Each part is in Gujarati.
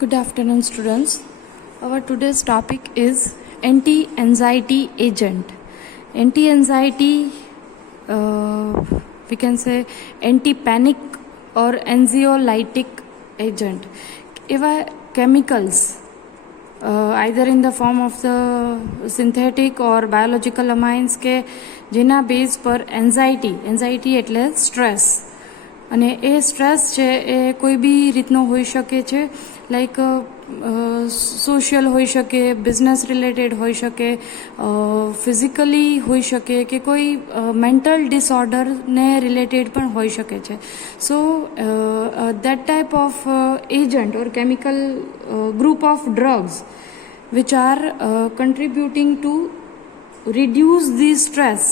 Good afternoon, students. Our today's topic is anti-anxiety agent. Anti-anxiety, we can say anti-panic or anxiolytic agent. Eva chemicals, either in the form of the synthetic or biological amines કે જેના બેઝ પર એન્ઝાઇટી એટલે સ્ટ્રેસ અને એ સ્ટ્રેસ છે એ કોઈ બી રીતનો હોઈ શકે છે લાઈક સોશિયલ હોઈ શકે, બિઝનેસ રિલેટેડ હોઈ શકે, ફિઝિકલી હોઈ શકે કે કોઈ મેન્ટલ ડિસઓર્ડરને રિલેટેડ પણ હોઈ શકે છે. સો that type of agent or chemical group of drugs which are contributing to reduce the stress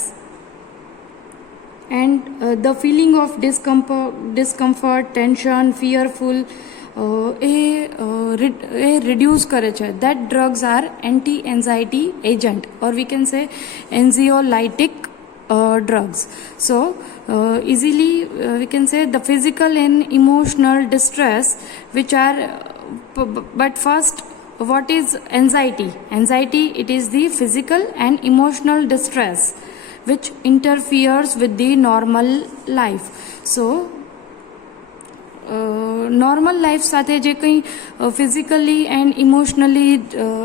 and the feeling of discomfort, tension, fearful, reduce करे छे. That drugs are anti-anxiety agent or we can say anxiolytic drugs. So easily we can say the physical and emotional distress which are but first, what is anxiety? Anxiety, it is the physical and emotional distress which interferes with the normal life. So normal life સાથે જે કંઈ physically and emotionally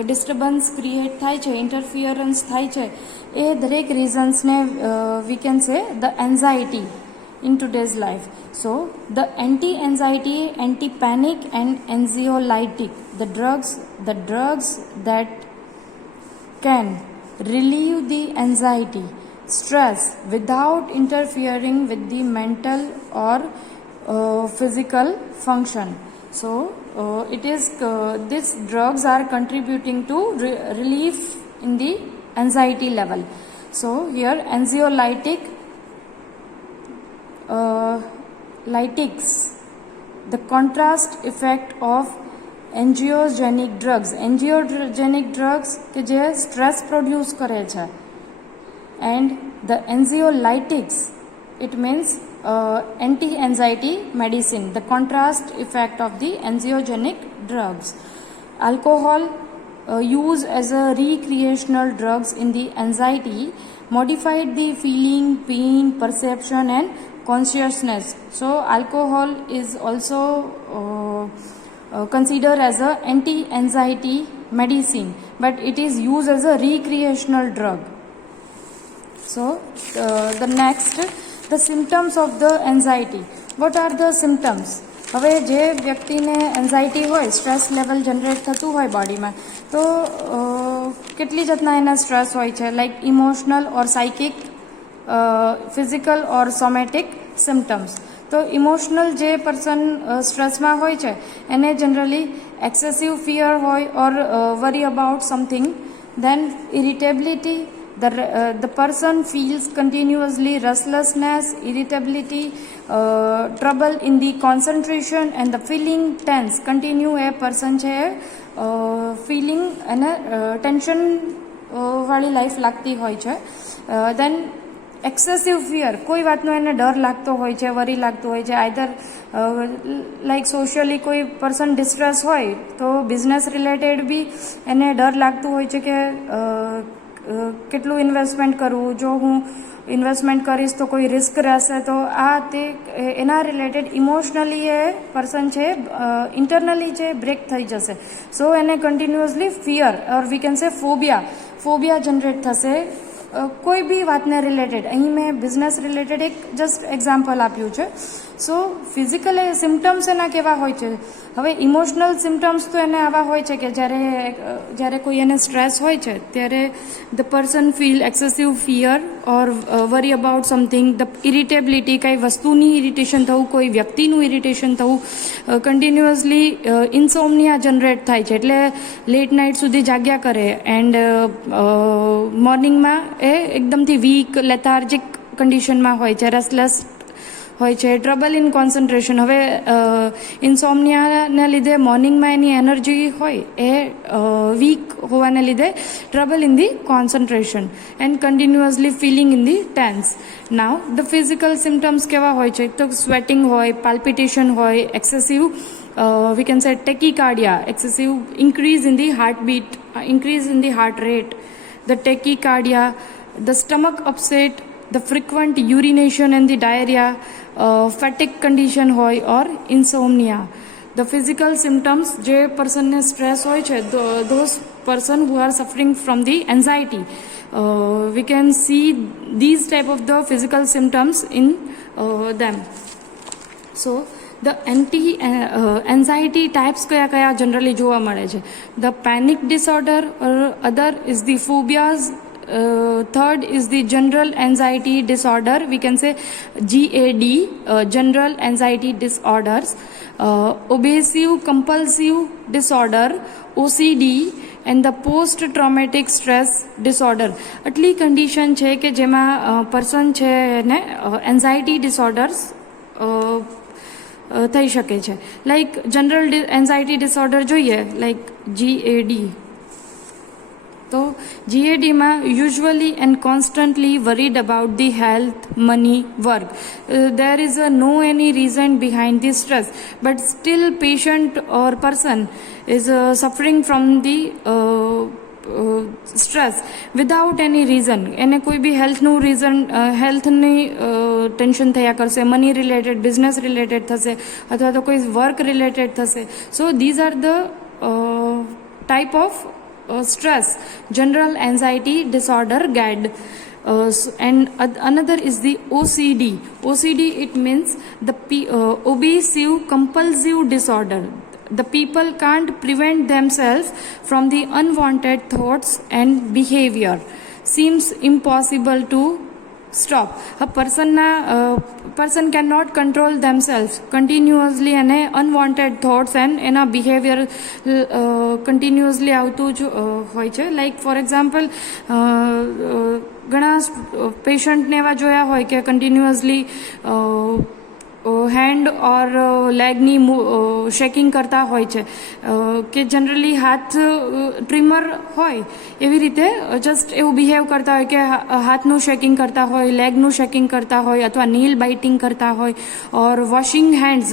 disturbance create થાય છે, ઇન્ટરફિયરન્સ થાય છે, એ દરેક રીઝન્સને we can say the anxiety in today's life. So the anti-anxiety, anti-panic and anxiolytic, the drugs that can relieve the anxiety, stress without interfering with the mental or physical function. So it is these drugs are contributing to relief in the anxiety level. So here anxiolytic lytics, the contrast effect of angiogenic drugs. Angiogenic drugs કે જે સ્ટ્રેસ પ્રોડ્યુસ કરે છે, and the anxiolytics, it means anti-anxiety medicine, the contrast effect of the anxiogenic drugs. Alcohol used as a recreational drugs in the anxiety modified the feeling, pain, perception and consciousness. So alcohol is also considered as a anti-anxiety medicine, but it is used as a recreational drug. So the next, the symptoms of the anxiety. What are the symptoms? હવે જે વ્યક્તિને એન્ઝાઇટી હોય, સ્ટ્રેસ લેવલ જનરેટ થતું હોય બોડીમાં, તો કેટલી જાતના એના સ્ટ્રેસ હોય છે, like emotional or psychic, physical or somatic symptoms. તો ઇમોશનલ જે પર્સન સ્ટ્રેસમાં હોય છે એને જનરલી એક્સેસિવ ફિયર હોય or worry about something, then irritability, the person feels continuously restlessness, irritability, trouble in the concentration and the feeling tense. Continue a person છે feeling અને ટેન્શન વાળી લાઈફ લાગતી હોય છે. then excessive fear, કોઈ વાતનો એને ડર લાગતો હોય છે, વરી લાગતો હોય છે, આઈધર લાઈક સોશિયલી કોઈ પર્સન ડિસ્ટ્રેસ હોય તો બિઝનેસ રિલેટેડ બી એને ડર લાગતું હોય છે કે કેટલું ઇન્વેસ્ટમેન્ટ કરવું, જો હું ઇન્વેસ્ટમેન્ટ કરીશ તો કોઈ રિસ્ક રહેશે, તો આ તે એના રિલેટેડ ઇમોશનલી એ પર્સન છે ઇન્ટરનલી છે બ્રેક થઈ જશે. સો એને continuously fear or we can સે ફોબિયા જનરેટ થશે કોઈ બી વાતને રિલેટેડ. અહીં મેં બિઝનેસ રિલેટેડ એક જસ્ટ એક્ઝામ્પલ આપ્યું છે. સો ફિઝિકલ સિમ્ટમ્સ એના કેવા હોય છે? હવે ઇમોશનલ સિમ્ટમ્સ તો એને આવા હોય છે કે જ્યારે કોઈ એને સ્ટ્રેસ હોય છે ત્યારે the person feel excessive fear or worry about something, the irritability, કાંઈ વસ્તુની ઇરિટેશન થવું, કોઈ વ્યક્તિનું ઇરિટેશન થવું, કન્ટિન્યુઅસલી ઇન્સોમનિયા જનરેટ થાય છે એટલે લેટ નાઇટ સુધી જાગ્યા કરે, એન્ડ મોર્નિંગમાં એ એકદમથી વીક લેથાર્જિક કન્ડિશનમાં હોય છે, રેસ્ટલેસ હોય છે, ટ્રબલ ઇન કોન્સન્ટ્રેશન. હવે ઇન્સોમનિયાના લીધે મોર્નિંગમાં એની એનર્જી હોય એ વીક હોવાને લીધે trouble in the concentration and continuously feeling in the tense. Now the physical symptoms કેવા હોય છે? તો સ્વેટિંગ હોય, પાલ્પિટેશન હોય, excessive we can say tachycardia, excessive increase in the heartbeat, increase in the heart rate, the tachycardia, the stomach upset, the frequent urination and the diarrhea, fatigue condition hoy or insomnia. The physical symptoms je person ne stress hoy che, those person who are suffering from the anxiety, we can see these type of the physical symptoms in them. So the anxiety types kaya generally જોવા મળે છે? The panic disorder, or other is the phobias, third is the general anxiety disorder, we can say GAD, general anxiety disorders, obsessive compulsive disorder, OCD, and the post traumatic stress disorder. આટલી કન્ડિશન છે કે જેમાં પર્સન છે ને એન્ઝાયટી ડિસઓર્ડર્સ થઈ શકે છે. લાઈક જનરલ એન્ઝાયટી ડિસઓર્ડર જોઈએ, લાઈક GAD. તો GADમાં usually and constantly worried about the health, money, work. There is no any reason behind the stress, but still patient or person is suffering from the stress without any reason. એને કોઈ બી હેલ્થનું રીઝન, હેલ્થની ટેન્શન થયા કરશે, મની રિલેટેડ, બિઝનેસ રિલેટેડ થશે, અથવા તો કોઈ વર્ક રિલેટેડ થશે. સો these are the type of stress, general anxiety disorder, GAD. And another is the OCD. OCD, it means the obsessive compulsive disorder. The people can't prevent themselves from the unwanted thoughts and behavior. Seems impossible to stop. A person cannot control themselves continuously, and unwanted thoughts and એના behavior continuously આવતું જ હોય છે. લાઈક ફોર એક્ઝામ્પલ ઘણા પેશન્ટને એવા જોયા હોય કે કન્ટિન્યુઅસલી હેન્ડ ઓર લેગની શેકિંગ કરતા હોય છે, કે જનરલી હાથ ટ્રીમર હોય એવી રીતે જસ્ટ એવું બિહેવ કરતા હોય કે હાથનું શેકિંગ કરતા હોય, લેગનું શેકિંગ કરતા હોય, અથવા નીલ બાઇટિંગ કરતા હોય, ઓર વોશિંગ હેન્ડ્સ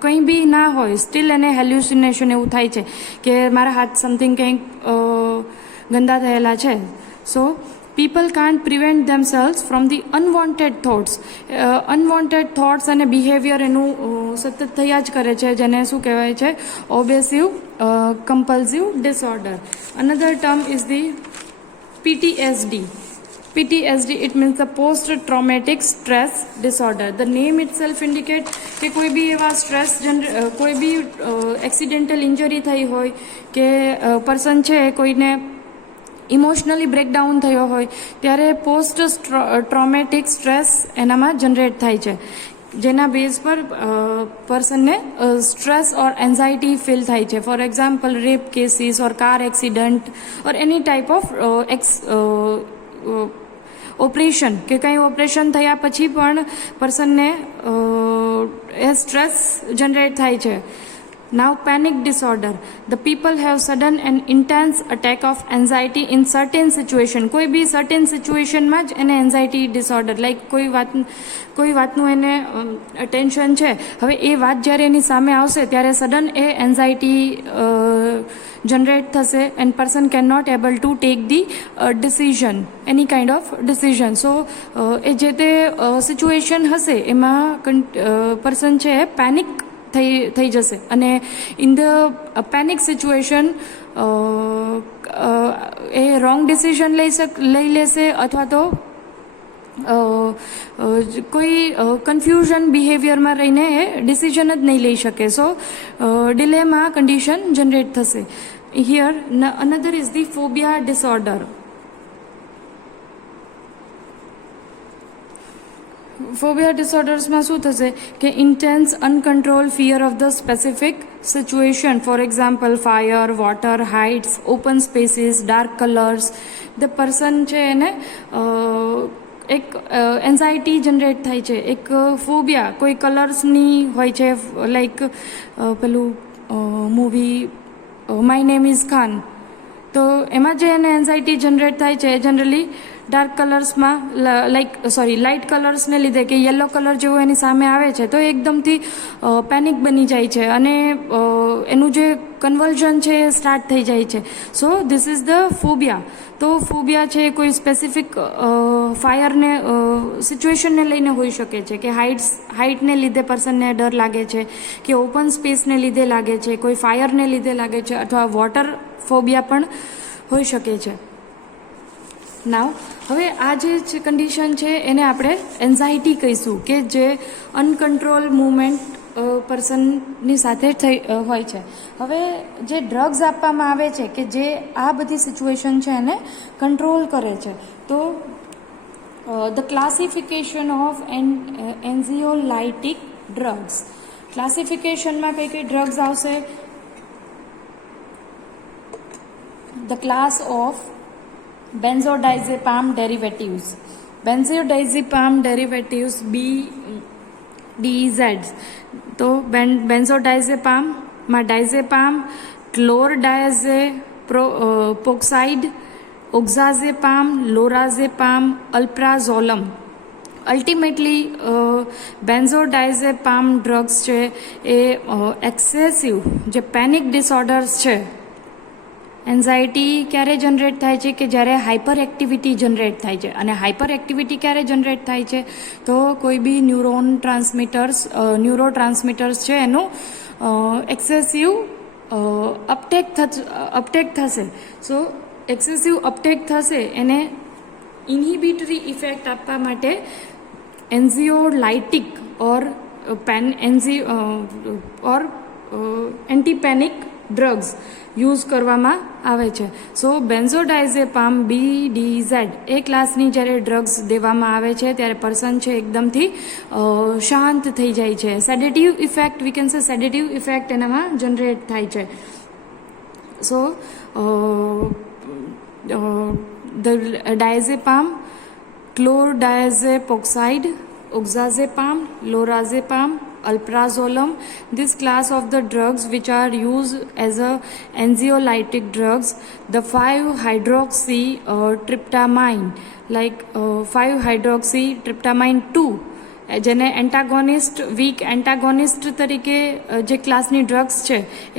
કંઈ બી ના હોય, સ્ટીલ એને હેલ્યુસિનેશન એવું થાય છે કે મારા હાથ સમથિંગ કંઈક ગંદા થયેલા છે. સો people can't prevent themselves from the unwanted thoughts. Unwanted thoughts અને બિહેવિયર એનું સતત થયા જ કરે છે, જેને શું કહેવાય છે? Obsessive compulsive disorder. Another term is the PTSD. PTSD, it means the post traumatic stress disorder. The name itself indicate કે કોઈ બી એવા સ્ટ્રેસ કોઈ બી એક્સિડેન્ટલ ઇન્જરી થઈ હોય, કે પર્સન છે કોઈને ઇમોશનલી બ્રેકડાઉન થયો હોય, ત્યારે પોસ્ટ ટ્રોમેટિક સ્ટ્રેસ એનામાં જનરેટ થાય છે, જેના બેઝ પર પર્સનને સ્ટ્રેસ ઓર એન્ઝાયટી ફીલ થાય છે. For example rape cases or car accident or any type of operation, કે કંઈ ઓપરેશન થયા પછી પણ પર્સનને એ સ્ટ્રેસ જનરેટ થાય છે. Now panic disorder. The people have sudden and intense attack of anxiety in certain situation. કોઈ બી certain situationમાં જ એને anxiety disorder, લાઈક કોઈ વાતનું એને ટેન્શન છે, હવે એ વાત જ્યારે એની સામે આવશે ત્યારે સડન એ એન્ઝાયટી જનરેટ થશે, and person can not able to take the decision, any kind of decision. So એ જે તે સિચ્યુએશન હશે એમાં પર્સન છે એ પેનિક થઈ જશે, અને in the panic situation A wrong decision લઈ લેશે, અથવા તો કોઈ કન્ફ્યુઝન બિહેવિયરમાં રહીને એ ડિસિઝન જ નહીં લઈ શકે. સો ડિલેમાં કન્ડિશન જનરેટ થશે. Here another is the phobia disorder. Phobia ડિસઓર્ડર્સમાં શું થશે કે intense uncontrol fear of the specific situation, for example fire, water, heights, open spaces, dark colours. The person છે એને એક એન્ઝાયટી જનરેટ થાય છે, એક ફોબિયા કોઈ કલર્સની હોય છે, લાઈક પેલું movie my name is Khan, તો એમાં જે એને એન્ઝાયટી જનરેટ થાય છે એ જનરલી ડાર્ક કલર્સમાં લાઇટ કલર્સને લીધે કે યલો કલર જેવો એની સામે આવે છે તો એકદમથી પેનિક બની જાય છે અને એનું જે કન્વલ્ઝન છે એ સ્ટાર્ટ થઈ જાય છે. So this is the phobia. તો ફોબિયા છે કોઈ સ્પેસિફિક ફાયરને સિચ્યુએશનને લઈને હોઈ શકે છે કે હાઇટને લીધે પર્સનને ડર લાગે છે, કે ઓપન સ્પેસને લીધે લાગે છે, કોઈ ફાયરને લીધે લાગે છે, અથવા વોટર ફોબિયા પણ હોઈ શકે છે. નાવ હવે આ જે કન્ડિશન છે એને આપણે એન્ઝાયટી કહીશું, કે જે અનકન્ટ્રોલ મૂવમેન્ટ પર્સનની સાથે હોય છે. હવે જે ડ્રગ્સ આપવામાં આવે છે કે જે આ બધી સિચ્યુએશન છે એને કંટ્રોલ કરે છે, તો ધ ક્લાસિફિકેશન ઓફ એન્ઝિયોલાઇટિક ડ્રગ્સ. ક્લાસિફિકેશનમાં કઈ કઈ ડ્રગ્સ આવશે? The class of benzodiazepam derivatives. Benzodiazepam derivatives BDZ. તો benzodiazepam માં diazepam, chlordiazepoxide, oxazepam, lorazepam, alprazolam. Ultimately benzodiazepine drugs છે એ એક્સેસિવ જે પેનિક ડિસઓર્ડર્સ છે, એન્ઝાયટી ક્યારે જનરેટ થાય છે કે જ્યારે હાઇપર એક્ટિવિટી જનરેટ થાય છે. અને હાઇપર એક્ટિવિટી ક્યારે જનરેટ થાય છે? તો કોઈ બી ન્યુરો ટ્રાન્સમીટર્સ છે એનું એક્સેસિવ અપટેક થશે. સો એક્સેસિવ અપટેક થશે એને ઇન્હિબિટરી ઇફેક્ટ આપવા માટે એન્ઝિયોલાઇટિક ઓર એન્ટીપેનિક ડ્રગ્સ યુઝ કરવામાં આવે છે. સો બેન્ઝોડાયઝેપામ BDZ એ ક્લાસની જ્યારે ડ્રગ્સ દેવામાં આવે છે ત્યારે પર્સન છે એકદમથી શાંત થઈ જાય છે. સેડેટિવ ઇફેક્ટ, વી કેન સે સેડેટિવ ઇફેક્ટ એનામાં જનરેટ થાય છે. સો the diazepam, chlordiazepoxide, oxazepam, lorazepam, alprazolam, this class of the drugs which are used as a anxiolytic drugs, the 5-hydroxy tryptamine, like 5-hydroxy tryptamine 2, જેને એન્ટાગોનિસ્ટ, વીક એન્ટાગોનિસ્ટ તરીકે જે ક્લાસની ડ્રગ્સ છે એ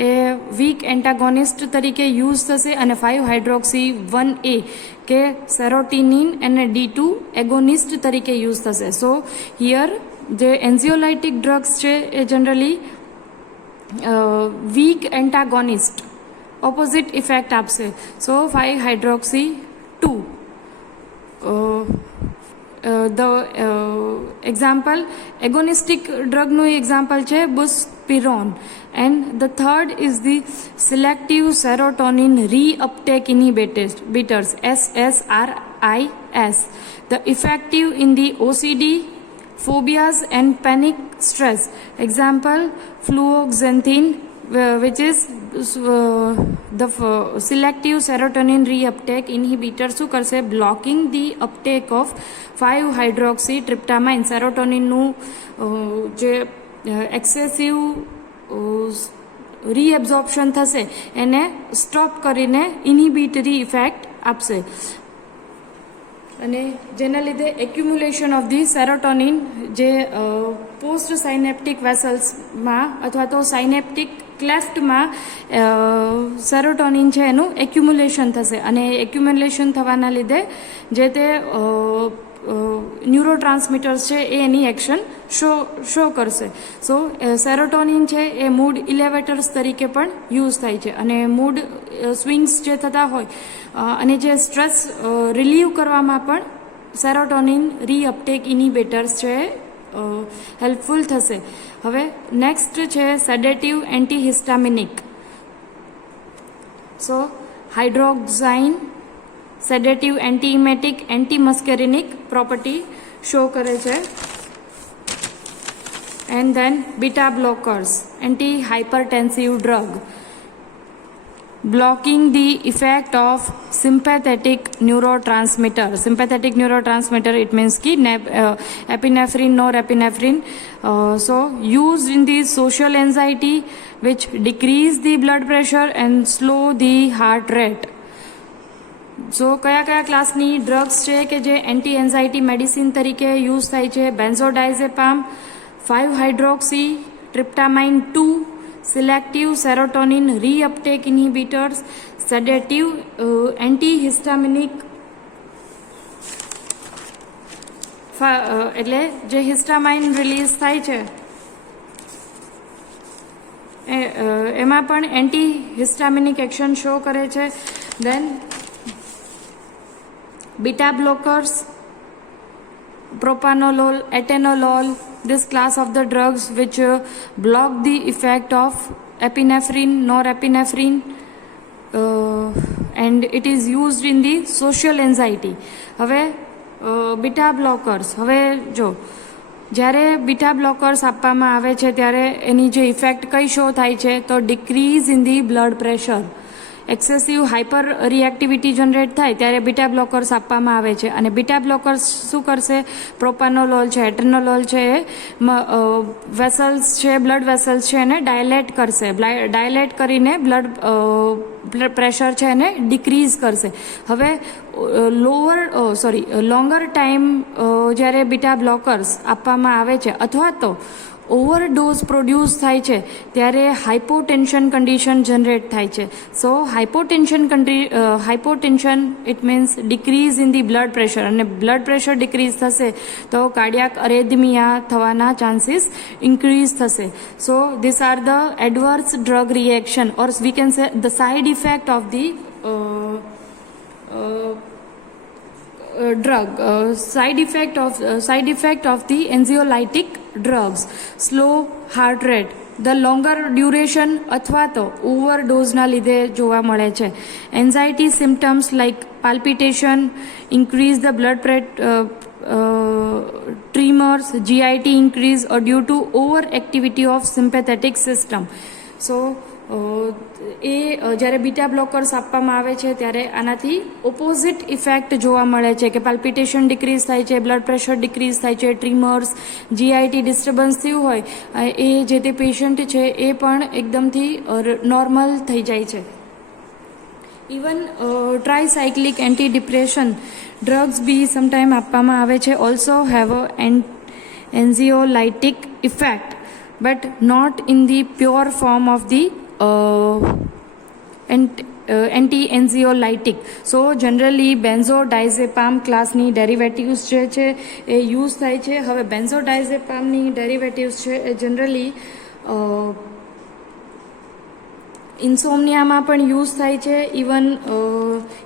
વીક એન્ટાગોનિસ્ટ તરીકે યુઝ થશે. અને 5-હાઇડ્રોક્સી 1A કે સેરોટીનિન અને D2 એગોનિસ્ટ તરીકે યુઝ થશે. સો હિયર જે એન્ઝિયોલાઇટિક ડ્રગ્સ છે એ generally weak antagonist opposite effect આપશે. So five hydroxy 2. એક્ઝામ્પલ એગોનિસ્ટિક ડ્રગનું એક્ઝામ્પલ છે buspirone. And the third is the selective serotonin reuptake inhibitors SSRIs. The effective in the OCD, phobias and panic stress. Example fluoxetine, which is the selective serotonin reuptake inhibitor. શું કરશે? Blocking the uptake of five hydroxy tryptamine. સેરોટોનિનનું જે એક્સેસિવ રીએબ્ઝોર્પ્શન થશે એને સ્ટોપ કરીને ઇન્હિબિટરી ઇફેક્ટ આપશે. અને જેના લીધે એક્યુમ્યુલેશન ઓફ ધી સેરોટોનિન જે પોસ્ટ સાયનેપ્ટિક વેસલ્સમાં અથવા તો સાયનેપ્ટિક ક્લેફ્ટમાં સેરોટોનિન છે એનું એક્યુમ્યુલેશન થશે. અને એક્યુમ્યુલેશન થવાના લીધે જે તે ન્યુરો ટ્રાન્સમીટર્સ છે એ એની એક્શન શો કરશે. સો સેરોટોનિન છે એ મૂડ ઇલેવેટર્સ તરીકે પણ યુઝ થાય છે. અને મૂડ સ્વિંગ્સ જે થતા હોય અને જે સ્ટ્રેસ રિલીવ કરવામાં પણ સેરોટોનિન રીઅપટેક ઇનિબિટર્સ છે હેલ્પફુલ થશે. હવે નેક્સ્ટ છે સેડેટિવ એન્ટીહિસ્ટામિનિક. સો હાઇડ્રોક્સાઇન સેડેટિવ એન્ટીઇમેટિક એન્ટીમસ્કેરિનિક પ્રોપર્ટી શો કરે છે. And then beta blockers anti hypertensive drug. blocking the effect of sympathetic neurotransmitter. Sympathetic neurotransmitter, it means ki epinephrine, norepinephrine. So used in the social anxiety, which decrease the blood pressure and slow the heart rate. સો કયા કયા ક્લાસની ડ્રગ્સ છે કે જે એન્ટી એન્ઝાઇટી મેડિસિન તરીકે યુઝ થાય છે? બેન્ઝોડાયઝેપામ, 5-હાઇડ્રોક્સી ટ્રિપ્ટામાઇન 2, સિલેક્ટિવ સેરોટોનિન રીઅપટેક ઇન્હિબિટર્સ, સેડેટિવ એન્ટીહિસ્ટામિનિક, એટલે જે હિસ્ટામાઇન રિલીઝ થાય છે એમાં પણ એન્ટી હિસ્ટામિનિક એક્શન શો કરે છે. દેન beta blockers, propanolol, atenolol, this class of the drugs which block the effect of epinephrine, norepinephrine, and it is used in the social anxiety. હવે બીટા બ્લોકર્સ, હવે જો જ્યારે બીટા બ્લોકર્સ આપવામાં આવે છે ત્યારે એની જે ઇફેક્ટ કઈ શો થાય છે? તો decrease in the blood pressure. Excessive hyper reactivity generate થાય ત્યારે બીટા બ્લોકર્સ આપવામાં આવે છે. અને બીટા બ્લોકર્સ શું કરશે? પ્રોપાનોલોલ છે, એટેનોલોલ છે, એ વેસલ્સ છે, બ્લડ વેસલ્સ છે એને ડાયલેટ કરશે. ડાયલેટ કરીને બ્લડ પ્રેશર છે એને ડિક્રીઝ કરશે. હવે લોંગર ટાઈમ જ્યારે બીટા બ્લોકર્સ આપવામાં આવે છે અથવા તો ઓવરડોઝ પ્રોડ્યુસ થાય છે ત્યારે હાઇપોટેન્શન કન્ડિશન જનરેટ થાય છે. So hypotension it means decrease in the blood pressure, અને બ્લડ પ્રેશર ડિક્રીઝ થશે તો કાર્ડિયાક અરેધમિયા થવાના ચાન્સીસ ઇન્ક્રીઝ થશે. So this are the adverse drug reaction or we can say the side effect of the drug. Side effect of the anxiolytic drugs: slow heart rate, the longer duration અથવા તો ઓવરડોઝના લીધે જોવા મળે છે. Anxiety symptoms like palpitation, increase the blood pressure, tremors, GIT increase or due to overactivity of sympathetic system. So એ જ્યારે બીટા બ્લોકર્સ આપવામાં આવે છે ત્યારે આનાથી ઓપોઝિટ ઇફેક્ટ જોવા મળે છે કે પાલ્પિટેશન ડિક્રીઝ થાય છે, બ્લડ પ્રેશર ડિક્રીઝ થાય છે, ટ્રીમર્સ, જીઆઈટી ડિસ્ટર્બન્સ થયું હોય એ જે તે પેશન્ટ છે એ પણ એકદમથી નોર્મલ થઈ જાય છે. Even tricyclic anti depression drugs be sometime આપવામાં આવે છે. Also have a anxiolytic effect but not in the pure form of the anti-anxiolytic. So generally benzodiazepam ક્લાસની ડેરિવેટિવ્સ જે છે એ યુઝ થાય છે. હવે બેન્ઝોડાયઝેપામની ડેરિવેટિવ્સ છે એ જનરલી ઇન્સોમનિયામાં પણ યુઝ થાય છે. ઇવન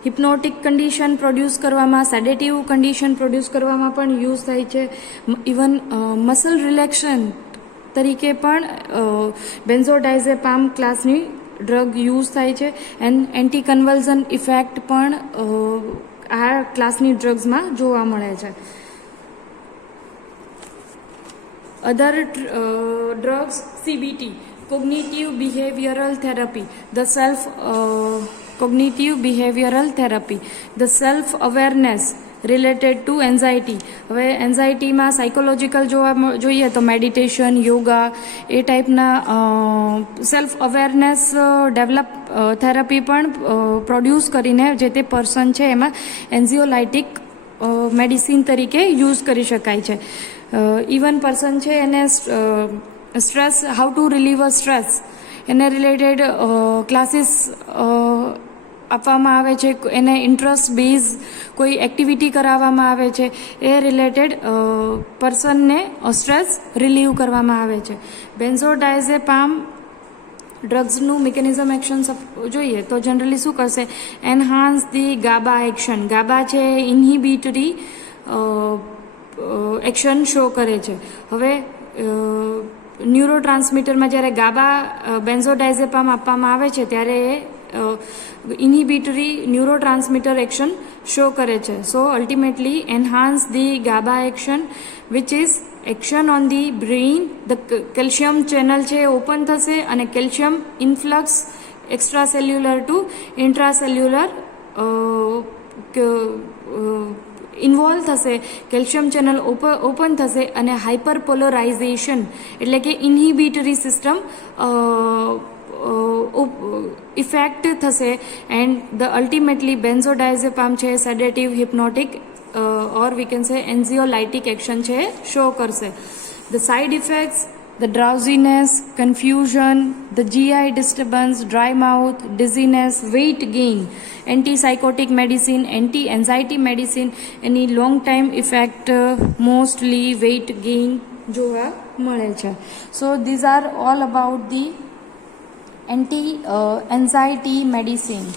હિપ્નોટિક કન્ડિશન પ્રોડ્યુસ કરવામાં, સેડેટિવ કન્ડિશન પ્રોડ્યુસ કરવામાં પણ યુઝ થાય છે. ઇવન મસલ રિલેક્શન તરીકે પણ બેન્ઝોડાયઝેપામ ક્લાસની ડ્રગ યુઝ થાય છે. એન્ડ એન્ટી કન્વલ્ઝન ઇફેક્ટ પણ આ ક્લાસની ડ્રગ્સમાં જોવા મળે છે. Other drugs CBT, cognitive behavioral therapy, cognitive behavioral therapy, the self awareness related to anxiety. હવે એન્ઝાઇટીમાં સાયકોલોજીકલ જોઈએ તો મેડિટેશન, યોગા એ ટાઈપના સેલ્ફ અવેરનેસ ડેવલપ થેરપી પણ પ્રોડ્યુસ કરીને જે તે પર્સન છે એમાં એન્ઝિયોલાઇટિક મેડિસિન તરીકે યુઝ કરી શકાય છે. ઇવન પર્સન છે એને stress, how to relieve a stress એને રિલેટેડ ક્લાસીસ આપવામાં આવે છે. એને ઇન્ટરેસ્ટ બેઝ કોઈ એક્ટિવિટી કરાવવામાં આવે છે. એ રિલેટેડ પર્સનને સ્ટ્રેસ રિલીવ કરવામાં આવે છે. બેન્ઝોડાયઝેપામ ડ્રગ્સનું મિકેનિઝમ એક્શન જોઈએ તો જનરલી શું કરશે? Enhance the GABA action. GABA છે ઇન્હિબિટરી એક્શન શો કરે છે. હવે ન્યુરોટ્રાન્સમીટરમાં જ્યારે ગાબા બેન્ઝોડાયઝેપામ આપવામાં આવે છે ત્યારે ઇન્હિબિટરી ન્યુરોટ્રાન્સમીટર એક્શન શો કરે છે. So ultimately enhance the GABA action which is action on the brain. The calcium channel છે ઓપન થશે અને calcium influx extracellular to intracellular involve થશે, કેલ્શિયમ ચેનલ ઓપન થશે અને હાઇપરપોલરાઇઝેશન એટલે કે ઇન્હિબિટરી સિસ્ટમ ઇફેક્ટ થશે એન્ડ ધ અલ્ટિમેટલી બેન્ઝોડાયઝેપામ છે sedative hypnotic or we can say anxiolytic action છે શો કરશે. The side effects, the drowsiness, confusion, the GI disturbance, dry mouth, dizziness, weight gain, antipsychotic medicine, anti-anxiety medicine, any long time effect, mostly weight gain જોવા મળે છે. So these are all about the anti-anxiety medicine.